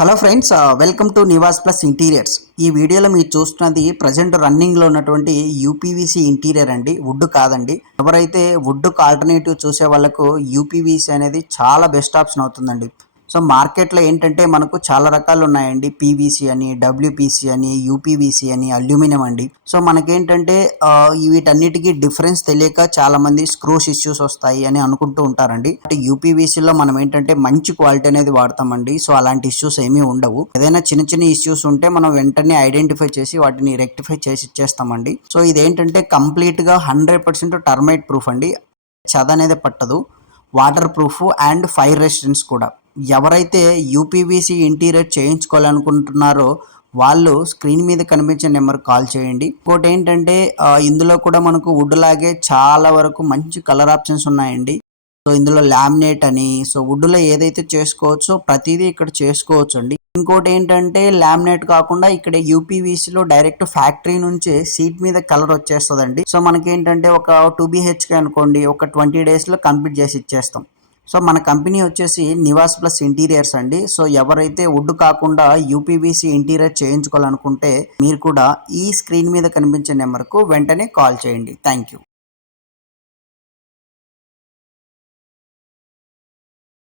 Hello friends, welcome to Nivas plus interiors. ఈ వీడియోలో మీరు చూస్తున్నది ప్రజెంట్ రన్నింగ్లో ఉన్నటువంటి యూపీవీసీ ఇంటీరియర్ అండి, వుడ్ కాదండి. ఎవరైతే వుడ్కు ఆల్టర్నేటివ్ చూసే వాళ్ళకు యూపీవీసీ అనేది చాలా బెస్ట్ ఆప్షన్ అవుతుందండి. సో మార్కెట్లో ఏంటంటే మనకు చాలా రకాలు ఉన్నాయండి. పీవీసీ అని, డబ్ల్యూపీసీ అని, యూపీవీసీ అని, అల్యూమినియం అండి. సో మనకేంటంటే వీటన్నిటికీ డిఫరెన్స్ తెలియక చాలామంది స్క్రూస్ ఇష్యూస్ వస్తాయి అని అనుకుంటూ ఉంటారండి. యూపీవీసీలో మనం ఏంటంటే మంచి క్వాలిటీ అనేది వాడతామండి. సో అలాంటి ఇష్యూస్ ఏమీ ఉండవు. ఏదైనా చిన్న చిన్న ఇష్యూస్ ఉంటే మనం వెంటనే ఐడెంటిఫై చేసి వాటిని రెక్టిఫై చేసి ఇచ్చేస్తామండి. సో ఇదేంటంటే కంప్లీట్గా 100% టర్మైట్ ప్రూఫ్ అండి. చెద అనేది పట్టదు, water proof and fire resistance కూడా. ఎవరైతే యూపీవీసీ ఇంటీరియర్ చేయించుకోవాలనుకుంటున్నారో వాళ్ళు స్క్రీన్ మీద కనిపించే నెంబర్ కాల్ చేయండి. ఇంకోటి ఏంటంటే ఇందులో కూడా మనకు వుడ్ లాగే చాలా వరకు మంచి కలర్ ఆప్షన్స్ ఉన్నాయండి. సో ఇందులో లామినేట్ అని, సో వుడ్లో ఏదైతే చేసుకోవచ్చో ప్రతిదీ ఇక్కడ చేసుకోవచ్చు అండి. ఇంకోటి ఏంటంటే లామినేట్ కాకుండా ఇక్కడ యూపీవీసీలో డైరెక్ట్ ఫ్యాక్టరీ నుంచే సీట్ మీద కలర్ వచ్చేస్తుందండి. సో మనకేంటంటే ఒక 2 BHK అనుకోండి, ఒక 20 డేస్లో కంప్లీట్ చేసి ఇచ్చేస్తాం. సో మన కంపెనీ వచ్చేసి నివాస్ ప్లస్ ఇంటీరియర్స్ అండి. సో ఎవరైతే వుడ్ కాకుండా యూపీవీసీ ఇంటీరియర్ చేయించుకోవాలనుకుంటే మీరు కూడా ఈ స్క్రీన్ మీద కనిపించే నెంబర్కు వెంటనే కాల్ చేయండి. Thank you.